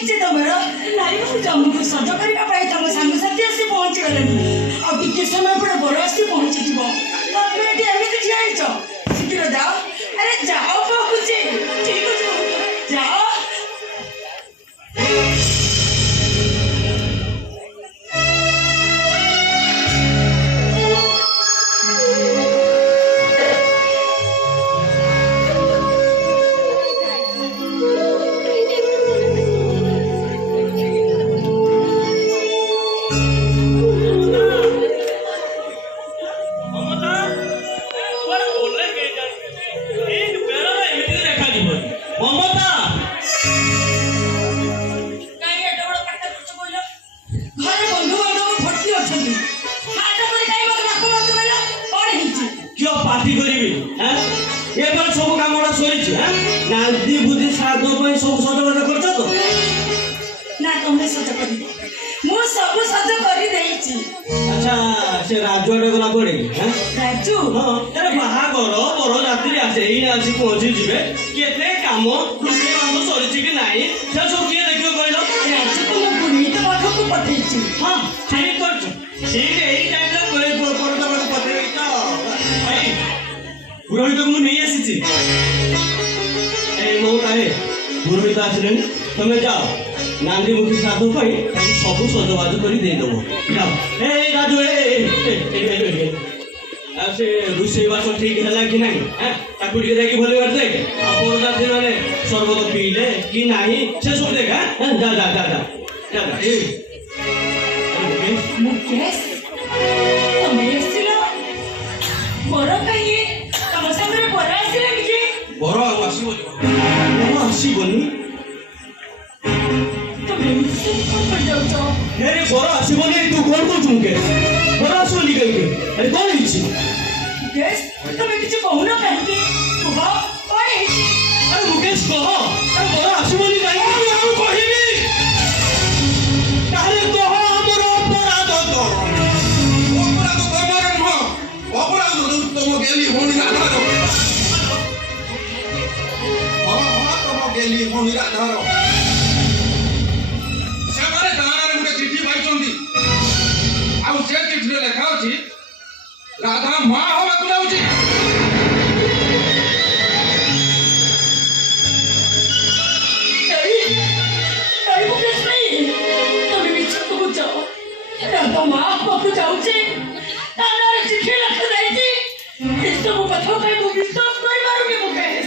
ହେଇଛି ତମର? ନାଇଁ ମୁଁ ଜମକୁ ସଜ କରିବା ପାଇଁ ତମ ସାଙ୍ଗସାଥି ଆସି ପହଞ୍ଚି ଗଲେଣି। ଆଉ ଟିକେ ସମୟ ପରେ ବର ଆସି ପହଞ୍ଚିଯିବ। ତମେ ଏଠି ଏମିତି ଠିଆ ହେଇଛ? ଶୀଘ୍ର ଯାଅ। ଆରେ ଯାଅ କହୁଛି। ଠିକ ଅଛି ଯାଅ। पार्टी करी सब कम सरी नांदी बुद्धि श्राद्ध सब सजबाज कर तो ना तुम्हें सज कर मु सब सज कर देइछि। अच्छा से राजू आडे गला कोडे राजू हां तेरे बाहागर बड़ रात्रि आसे एई आसी पहुंची जिवे केते काम कृषि काम सरीछि कि नाही से सब किए देखियो कहलो। राजू को मु पुनीत पाखो को पठेछि। हां ठीक करछ ठीक एई टाइम ला कोई परदा पर पठेइ तो भाई पुरोहित को नहीं आसी ए मो काहे पुरोहित आसले तुम जाओ नांदी मुखी श्राद्ध पाई सब सजबाज कर देदेव जाओ। ए राजू से रोषे बास ठीक है कि नहीं ताकू टे जाकि भले बार देख परदार्थी मैंने शरबत पीले कि नहीं से सब देख जा जा जा जा जा मुकेश तुम एसिलो बड़ कहीं तम सामने बड़ आसिले कि बड़ आसबनी अरे बड़ आसबनी तू कौन कौन के बड़ आसबनी कहीं अरे कौन मुकेश तुम किसी कहूना कहीं अरे मुकेश कह अरे बड़ आसबनी कहीं कहबी ताले कह हमर अपराध तो अपराध तमर नुह अपराध तुम गेली होनी आधार तुम गेली होनी आधार लेखा अच्छी राधा माँ हवा तुलाऊची मुकेश नहीं तुम मिछ को जाओ राधा माँ पाखु जाऊची तानार चिट्ठी लिख देइची इस सब कथा पे मु विश्वास करि पारुनी मुकेश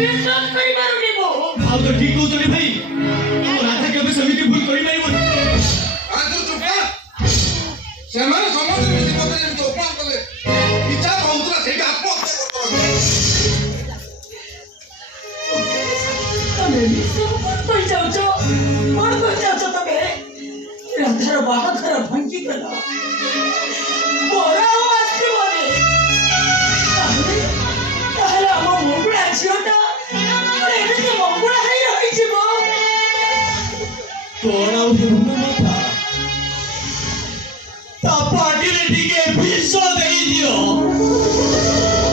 विश्वास करि पारुनी मो आ तो ठीक हो तोरी भाई राधा केबे समिति भूल करि पाइबो आ तू चुप सेमाने समस्त मिति मते जेम तो अपमान कले इच्छा होउतला सेटा आत्महत्या करतो तमे सब कोई जाउछो कोन कोई जाउछो तमे राधार बाहाघर भांगी गला बड़ा आस्ते बोले ताहले हम मंगुळा झियोटा अरे एते मंगुळा हाई रही जिवो तोरा उठुना माथा ता पार्टी रे टिके विश्व देई दियो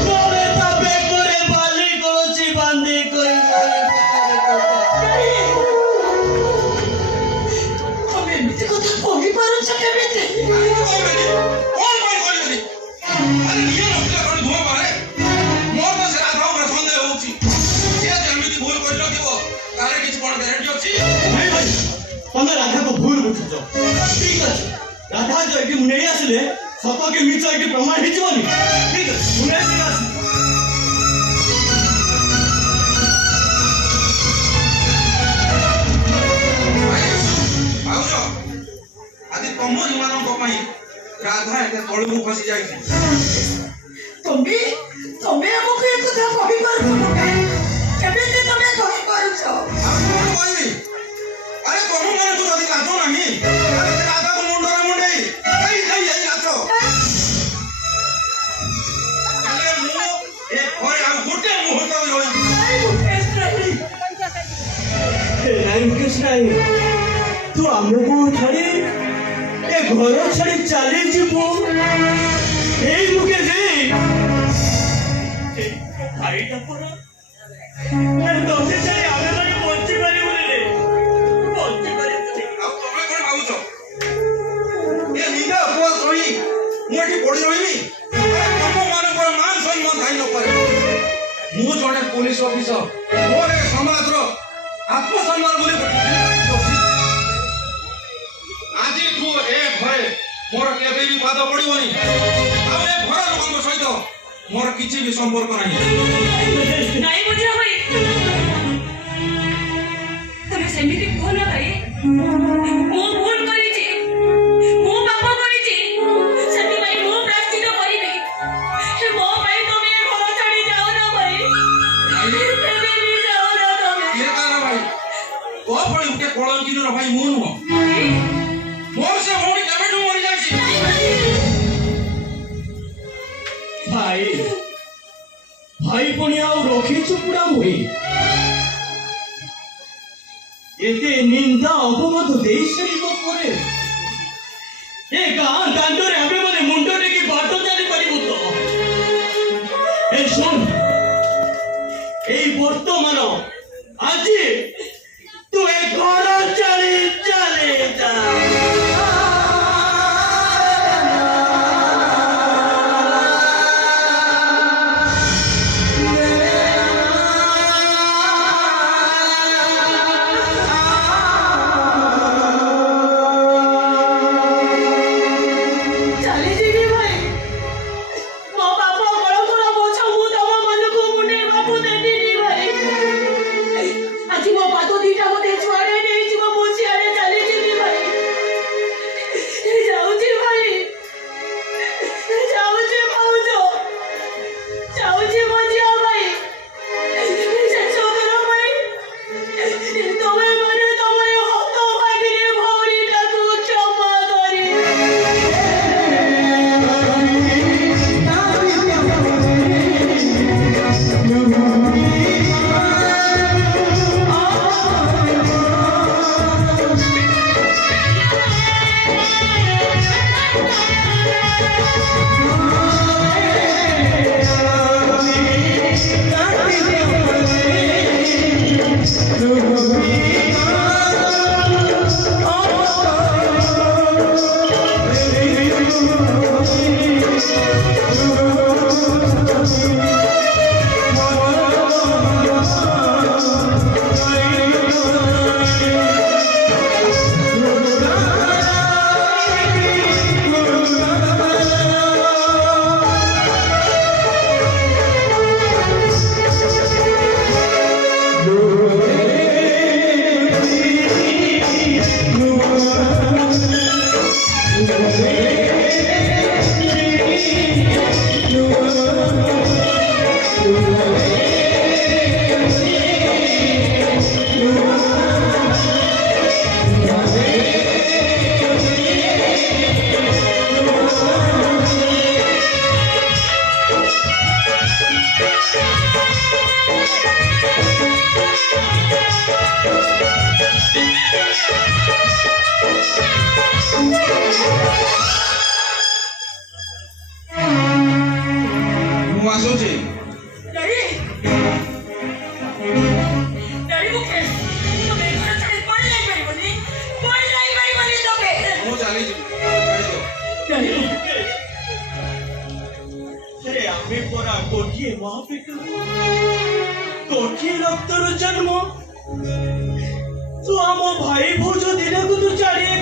तोरे ता बेकरे बाली कळची बांधी कोई तमे एते कथा कहि पारुछ केबेते अरे निये नखला कोन धुआ मारे मोर तो से राधा ऊपर संदेह होउची जे जेमिति भूल करलो दिबो तारे किछ कोन ग्यारंटी अछि नहीं भाई तमे राधा को भूल बुझुछ ठीक अछि राधा जो कि मुने आसले सतो के मिछ कि प्रमाण हिजोनी ठीक है मुने आस आउजो आदि तमो हिमान को पई राधा एते तळु खसी जाईछि तमे हमको एक कथा कहि पारुछ केबेते तमे कहि पारुछ हम कोन कहबी अरे तमो माने तू जदी लाजो नाही अरे से राधा को मुंडरा मुंडई ei लाजो अरे मु एक होय आ गुटे मुहूर्त होय नहीं मुकेश नहीं तू हमको छाड़ी ए घर छाड़ी चली जीवो ए मुकेश भाईटा पर तो से छाड़ी आगे माने पहुंची पारी बोले ଏଠି ପଡି ରହିବି ତମ ମାନଙ୍କର ମାନ ସମ୍ମାନ ଥାଇ ନପାରେ ମୁଁ ଜଣେ ପୋଲିସ ଅଫିସର ମୋର ଏ ସମାଜର ଆତ୍ମସମ୍ମାନ ବୋଲି ଆଜିଠୁ ଏ ଘରେ ମୋର କେବେ ବି ପାଦ ପଡିବନି ଆଉ ଏ ଘର ଲୋକଙ୍କ ସହିତ ମୋର କିଛି ବି ସମ୍ପର୍କ ନାହିଁ ନାଇଁ ବୁଝିବା ଭାଇ ତମେ ସେମିତି କୁହ ନା ଭାଇ ମୁଁ ଭୁଲ କରିଛି ମୁଁ ପାପ କରିଛି ସେଥିପାଇଁ ମୁଁ ପ୍ରାୟଶ୍ଚିତ କରିବି ମୋ ପାଇଁ ତମେ ଏ ଘର ଛାଡି ଯାଅ ନା ଭାଇ କେବେ ବି ଯାଅ ନା ତମେ କିଏ କାହାର ଭାଇ ତୋ ଭଳି ଗୋଟେ କଳଙ୍କିର ଭାଇ ମୁଁ ନୁହଁ ଭାଇ, ମୋର ସେ ଭଉଣୀ କେବେଠୁ ମରିଯାଇଛି ଭାଇ ଭାଇ ପୁଣି ଆଉ ରଖିଛୁ ପୁରା ହୁଏ ଏତେ ନିନ୍ଦା ଅପବାଦ ଦେଇ ସାରିବା ପରେ ଏ ଗାଁ ଦାଣ୍ଡରେ ଆମେ ମାନେ ମୁଣ୍ଡ ଟେକି ବାଟ ଚାଲିପାରିବୁ ତ ଏ ଶୁଣ ଏଇ ବର୍ତ୍ତମାନ ଆଜି ତୁ ଏ ଘର ଚାଲି ଚାଲି ଯା ଚାଲିଯିବି ଭାଇ ମୋ ବାପ କଳଙ୍କର ବୋଝ ମୁଁ ତମ ମାନଙ୍କୁ ମୁଣ୍ଡେଇବାକୁ ଦେବିନି ଭାଇ ଆଜି ମୋ ପାଦ ଦିଟା ମତେ ଛୁଆଡେ ନେଇଯିବ ମୁଁ ସିଆଡେ ଚାଲିଯିବି ଭାଇ ଯାଉଛି ଭାଇ ଯାଉଛି ଭାଉଜ ଯାଉଛି ମୋ ଝିଅ ଭାଇ ଶେଷ କର ଭାଇ ତମେ ମାନେ ତମର ହତ ଭାଗିରେ ଭଉଣୀଟାକୁ କ୍ଷମା କରିବେ ମୁଁ ଆସୁଛି Daddy! Daddy मुकेश ତମେ ଏ ଘର ଛାଡ଼ି କୁଆଡ଼େ ଯାଇପାରିବନି କୁଆଡ଼େ ଯାଇପାରିବନି ତମେ ମୁଁ ଚାଲିଯିବି ଛାଡ଼ିଦିଅ Daddy अरे आम्ही परा कोठिए महापेट कोठिए रक्तर जन्म तू आम भाई भौज दिन को तू चाड़िए